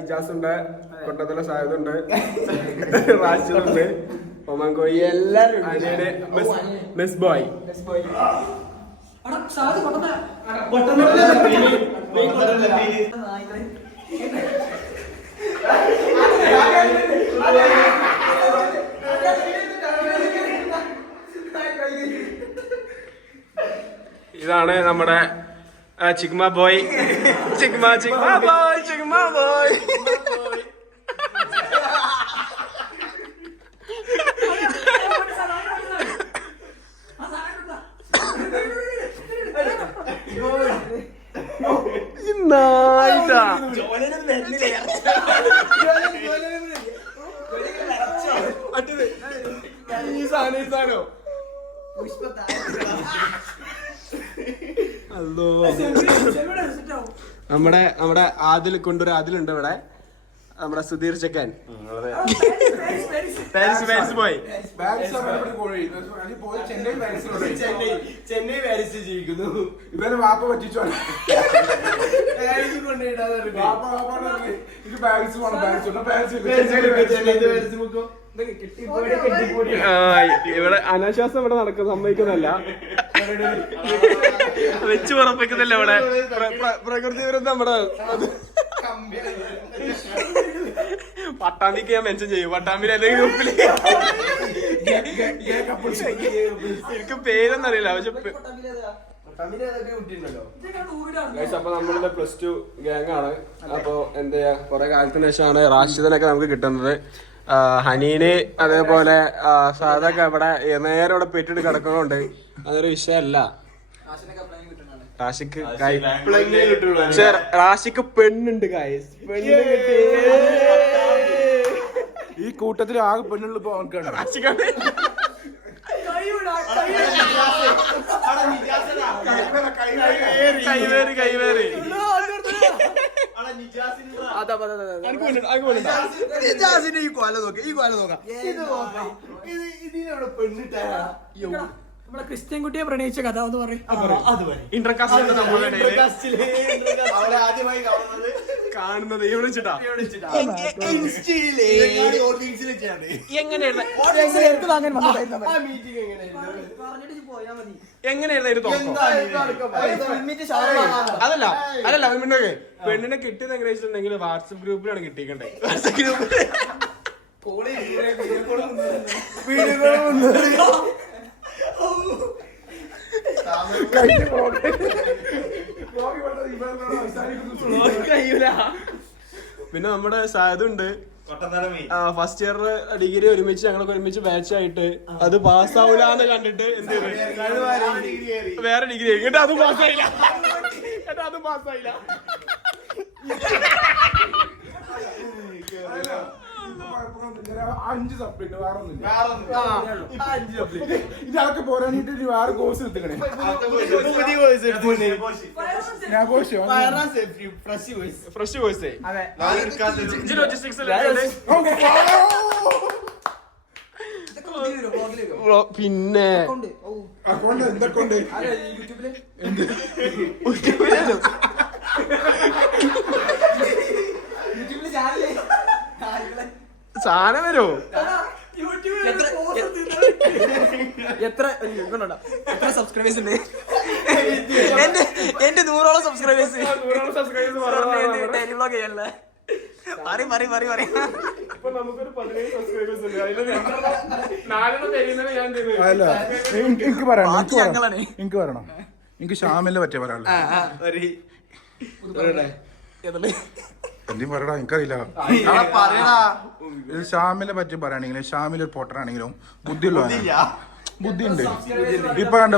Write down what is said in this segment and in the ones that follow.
ഇജാസ് ഉണ്ട്, കൊട്ടത്തല സായദ് ഉണ്ട്, റാഷിദ് ഉണ്ട്, ഒമാൻ കോഴി, എല്ലാരും മെസ് ബോയ്. ഇതാണ് നമ്മുടെ sigma boy. Sigma boy, sigma boy. നമ്മുടെ ആദിൽ കൊണ്ടൊരു ആദിലുണ്ട് ഇവിടെ, നമ്മുടെ സുധീർ ചെക്കൻ പോയി ചെന്നൈ പാരീസിൽ ജീവിക്കുന്നു. ഇവരെ വാപ്പ പറ്റിച്ചോ ഇവിടെ അനാശ്വാസം ഇവിടെ നടക്കുന്ന സമ്മതിക്കുന്നല്ല, വെച്ച് ഉറപ്പിക്കുന്നില്ല ഇവിടെ. പ്രകൃതി വിരുദ്ധം നമ്മുടെ പട്ടാമ്പിക്ക് ഞാൻ മെൻഷൻ ചെയ്യും. പട്ടാമ്പിയിൽ അല്ലെങ്കിൽ ഗ്രൂപ്പില് എനിക്ക് പേരൊന്നും അറിയില്ല. പക്ഷെ അപ്പൊ നമ്മളിത് +2 ഗ്യാങ് ആണ്. അപ്പൊ എന്താ ചെയ്യാ, കൊറേ കാലത്തിന് ശേഷമാണ് റാഷിദിനൊക്കെ നമുക്ക് കിട്ടുന്നത്. ഹനീന് അതേപോലെ സാദൊക്കെ ഇവിടെ നേരെ ഇവിടെ പെറ്റിട്ട് കിടക്കണോണ്ട് അതൊരു വിഷയമല്ല. റാഷിക്ക് പെണ്ണുണ്ട് ഗായ്സ്, പെണ്ണ് കിട്ടി. ഈ കൂട്ടത്തിൽ ആകെ പെണ്ണുള്ള റാഷിക്കാണ്. കൈവേറി ഈ കൊല നോക്കാം. നമ്മുടെ ക്രിസ്ത്യൻ കുട്ടിയെ പ്രണയിച്ച കഥ എന്ന് പറയും. കാണുന്നത് എങ്ങനെയായിരുന്നു അതല്ല പെണ്ണിനെ കിട്ടിയത് എങ്ങനെ വെച്ചിട്ടുണ്ടെങ്കിൽ വാട്സപ്പ് ഗ്രൂപ്പിലാണ് കിട്ടിക്കണ്ടേ. വാട്സപ്പ് ഗ്രൂപ്പിൽ പിന്നെ നമ്മുടെ സായതുണ്ട്, ഫസ്റ്റ് ഇയർ ഡിഗ്രി ഒരുമിച്ച് ഞങ്ങളൊക്കെ ഒരുമിച്ച് ബാച്ച് ആയിട്ട് അത് പാസ്സാവൂലെന്ന് കണ്ടിട്ട് എന്ത് വേറെ ഡിഗ്രി കേട്ടോ, അതും പാസ്സായില്ല. 5 സബ്ജക്ട് വേറെ ഒന്നുമില്ല. ഇതൊക്കെ പോരാനിട്ട് വേറെ കോഴ്സ് എടുത്തിക്കണേ. ഫ്രഷ് കോഴ്സ് പിന്നെ എന്തൊക്കെ സാധനം വരോ എത്ര സബ്സ്ക്രൈബേഴ്സ് ഉണ്ട്? എന്റെ 100ഓളം സബ്സ്ക്രൈബേഴ്സ്. എനിക്ക് പറയണം, എനിക്ക് ഷാമിലെ പറ്റിയ പറയാനുള്ളത്. എന്തും പറയടാ, എനിക്കറിയില്ല. ഷാമിലെ പറ്റി പറയുകയാണെങ്കിലും ഷാമിൽ ഒരു പൊട്ടറാണെങ്കിലും ബുദ്ധിയുണ്ട്. ഇപ്പൊ കണ്ട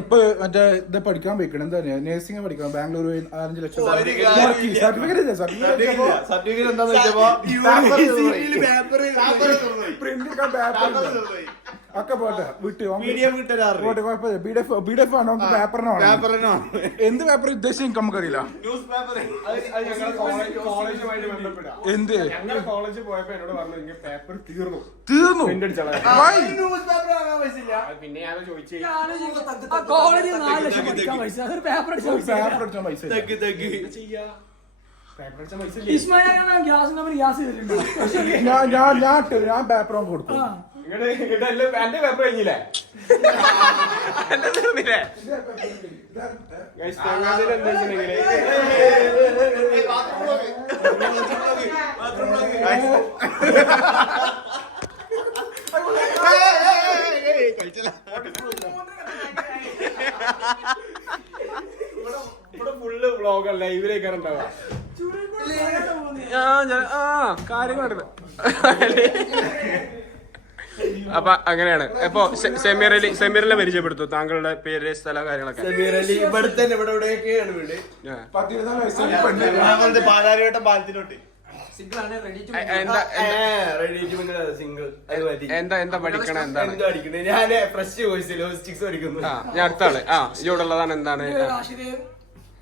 ഇപ്പൊ മറ്റേ ഇത് പഠിക്കാൻ പോയിക്കണം, എന്താ പറയാ, നേഴ്സിംഗ് പഠിക്കണം. ബാംഗ്ലൂർ 5 ലക്ഷം സർട്ടിഫിക്കറ്റ് ഒക്കെ പോട്ടെ, പേപ്പറിനോ എന്ത് പേപ്പർ ഉദ്ദേശിച്ച് നമുക്കറിയില്ല. എന്ത് കോളേജിൽ പോയപ്പോ എന്നോട് പറഞ്ഞു പേപ്പർ തീർന്നു. പിന്നെ ഞാൻ ചോദിച്ചു ഇസ്മായിൽ ഗ്യാസ് നമ്പർ ഗ്യാസ് ചെയ്തിട്ടുണ്ട്. ഞാൻ പേപ്പർ കൊടുത്തു. എന്റെ പേപ്പർ കഴിഞ്ഞില്ലേ? ഇവിടെ ഫുള്ള് വ്ളോഗ് ലൈവിലേക്കാണ് ഉണ്ടാവുക. കാര്യങ്ങളുണ്ട്. അപ്പൊ അങ്ങനെയാണ്. അപ്പൊ സെമീറിനെ പരിചയപ്പെടുത്തു. താങ്കളുടെ പേര്, സ്ഥലം, കാര്യങ്ങളൊക്കെ. സമീർ അലി ഇവിടെ തന്നെ ഇവിടെ എവിടെയൊക്കെയാണ് വീട്. 14 വയസ്സ് പാലാരിവട്ടം പാലത്തിലോട്ട്. എന്താ പഠിക്കണ? എന്താണ് ഞാൻ ഫ്രഷ് കോഴ്സ് ലോജിസ്റ്റിക്സ് പഠിക്കുന്നു. ഞാൻ അടുത്ത ആള്. ഇവിടെ ഉള്ളതാണ്. എന്താണ്?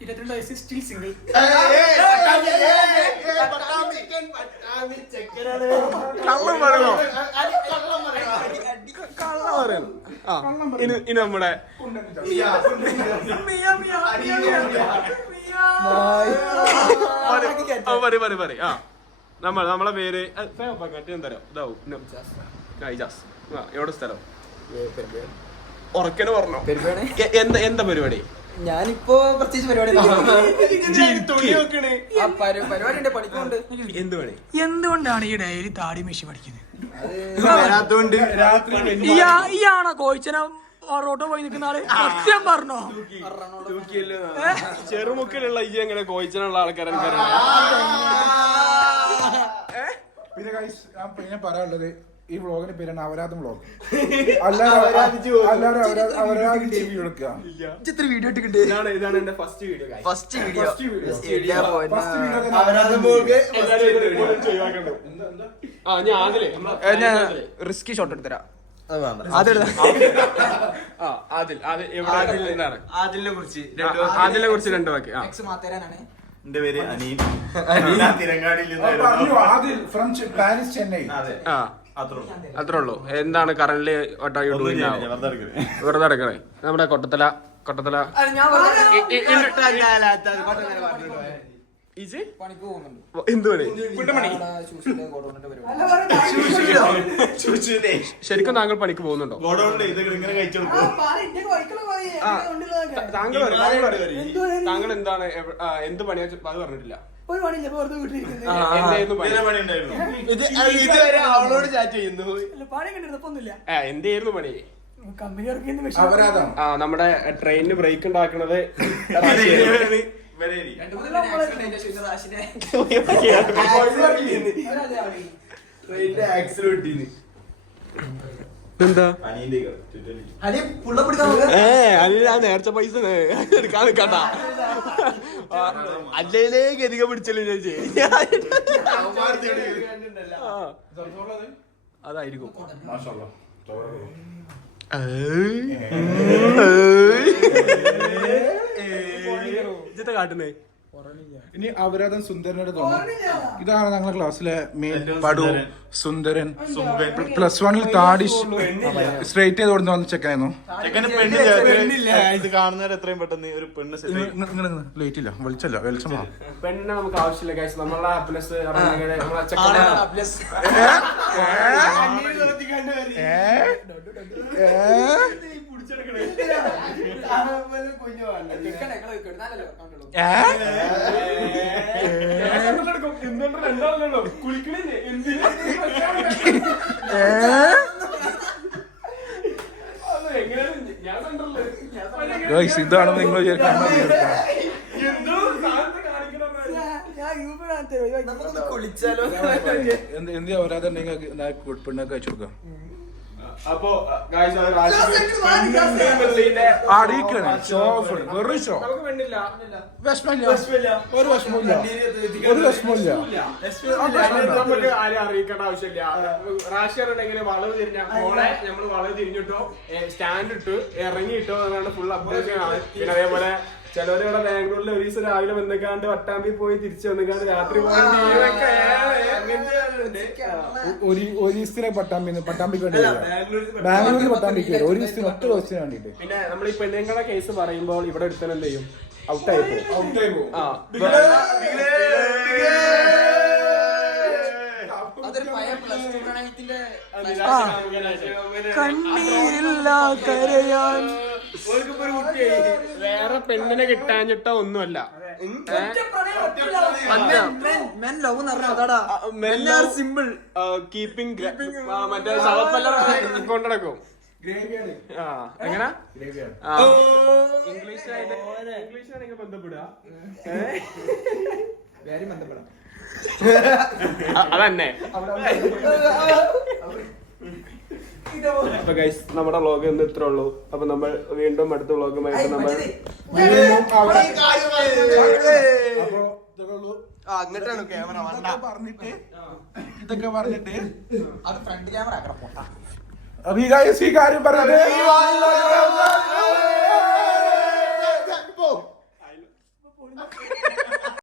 22 വയസ്സ്, സ്റ്റിൽ സിംഗിൾ. കള്ളം പറയണോ? കള്ളം പറയണം. ഇനി നമ്മുടെ പറ. നമ്മളെ പേര് തരാം. ഇതാവും ഇജാസ്. എവിടെ സ്ഥലം? ഉറക്കന് പറഞ്ഞോ. എന്താ പരിപാടി? ഞാനിപ്പോ പ്രത്യേകിച്ച് പരിപാടി എന്തുകൊണ്ടാണ് ഈ ഡെയിലി താടി മെഷി പഠിക്കുന്നത്? ഈയാണോ കോഴിച്ചന റോട്ടോ പോയി നിൽക്കുന്ന ആള്? സത്യം പറഞ്ഞോ? ചെറുമുക്കിലുള്ള ഈ എങ്ങനെ കോഴിച്ചനുള്ള ആൾക്കാരെ പിന്നെ പറയാനുള്ളത്, ഈ വ്ളോഗിന്റെ പേരാണ് അവരാധം വ്ളോഗ്. വീഡിയോ ഇട്ടിട്ടുണ്ട്. ഇതാണ് എന്റെ ഫസ്റ്റ് വീഡിയോ. ഞാൻ റിസ്കി ഷോട്ട് എടുത്തരാം. ആദിലിനെ കുറിച്ച് 2 വാക്ക്. എന്റെ പേര് അനീൻ. From Paris, Chennai. അത്രേ ഉള്ളൂ. എന്താണ് കറന്റ് വെറുതെ എടുക്കണേ? നമ്മുടെ കൊട്ടത്തല എന്ത് പണി? ശരിക്കും താങ്കൾ പണിക്ക് പോകുന്നുണ്ടോ? താങ്കൾ എന്താണ് എന്ത് പണിയാ? അത് പറഞ്ഞിട്ടില്ല. ഒരു പണിയില്ല, വെറുതെ വീട്ടിലിരിക്കുന്നത്. അവളോട് ചാറ്റ് ചെയ്യുന്നു. പണി കണ്ടിരുന്നൊന്നുമില്ല. എന്തായിരുന്നു പണി? കമ്പനി വർക്ക് ചെയ്യുന്ന നമ്മുടെ ട്രെയിനിന് ബ്രേക്ക് ഉണ്ടാക്കണത്. എന്താ ഞാൻ നേരത്തെ പൈസ എടുക്കാൻ നിൽക്കണ്ട. അല്ലേ ഗതിക പിടിച്ചല്ലോ ചോദിച്ചേ. അതായിരിക്കും. ഇജത്തെ കാട്ടുന്നേ. ഇനി അവരാധൻ സുന്ദരനോട് തോന്നുന്നു. ഇതാണ് ഞങ്ങളുടെ ക്ലാസ്സിലെ മെയിൻ പടു സുന്ദരൻ. +1 താടി സ്ട്രൈറ്റ് ചെയ്ത് കൊടുത്ത് വന്ന ചെക്കനായിരുന്നു. ഇത് കാണുന്നവരെ എത്രയും പെട്ടെന്ന് ഒരു പെണ്ണ് ലേറ്റ് ഇല്ല, വെളിച്ചല്ല, വെളിച്ചമാ. പെണ്ണിനെ നമുക്ക് ആവശ്യമില്ല ഗൈസ്. നമ്മളെ ഹാപ്പിനെസ് ഇതാണ് നിങ്ങൾ എന്ത് അവരാധൻ പെണ്ണൊക്കെ അയച്ചു കൊടുക്കാം. അപ്പൊ നമുക്ക് ആരും അറിയിക്കേണ്ട ആവശ്യമില്ല. റാഷിയറുണ്ടെങ്കിൽ വളവ് തിരിഞ്ഞ മോളെ നമ്മള് വളവ് തിരിഞ്ഞിട്ടോ സ്റ്റാൻഡ് ഇട്ടു ഇറങ്ങിയിട്ടോ എന്നാണ് ഫുൾ അപ്ഡേഷൻ ആണ്. പിന്നെ അതേപോലെ ചിലവര് ഇവിടെ ബാംഗ്ലൂരിൽ ഒരു ദിവസം രാവിലെ വന്നിക്കാണ്ട് വട്ടാമ്പി പോയി തിരിച്ചു വന്നിക്കാണ്ട് രാത്രി പോയി അങ്ങനത്തെ ഒരു ദിവസത്തിനെ പട്ടാമ്പിക്ക് വേണ്ടി ബാംഗ്ലൂരിൽ പട്ടാമ്പിക്ക് വരും ഒരു ദിവസത്തിന് ഒറ്റ ദിവസത്തിന് വേണ്ടിട്ട്. പിന്നെ നമ്മൾ ഈ പെണ്ണുങ്ങളുടെ കേസ് പറയുമ്പോൾ ഇവിടെ എടുത്താൽ എന്ത് ചെയ്യും? ഔട്ടായി പോകും. കണ്ണീരില്ല കരയാൻ വേറെ പെണ്ണിനെ കിട്ടാഞ്ഞിട്ടോ ഒന്നുമല്ല. സിമ്പിൾ കീപ്പിംഗ് മറ്റേ കൊണ്ടടക്കും. എങ്ങനെ ഇംഗ്ലീഷാണെങ്കിൽ ബന്ധപ്പെടുക അതന്നെ. അപ്പൊ ഗൈസ് നമ്മുടെ വ്ളോഗ് ഇന്ന് ഇത്രേ ഉള്ളൂ. അപ്പൊ നമ്മൾ വീണ്ടും അടുത്ത വ്ളോഗുമായിട്ട് നമ്മൾ ഇതൊക്കെ പറഞ്ഞിട്ട് അത് ഫ്രണ്ട് ക്യാമറ ഈ കാര്യം പറഞ്ഞത്